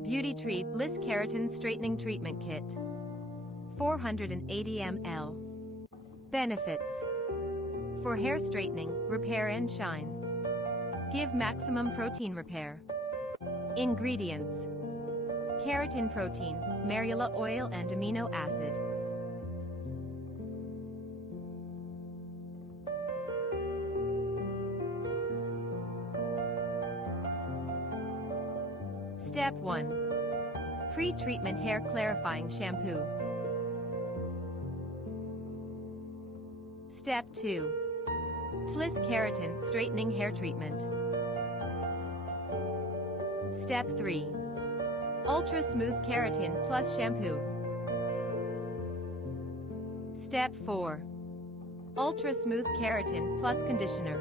Btliss Keratin Straightening Treatment Kit. 480 ml. Benefits: for hair straightening, repair and shine. Give maximum protein repair. Ingredients: keratin protein, marula oil and amino acid. Step 1. Pre-treatment hair clarifying shampoo. Step 2. Btliss Keratin straightening hair treatment. Step 3. Ultra Smooth Keratin Plus Shampoo. Step 4. Ultra Smooth Keratin Plus Conditioner.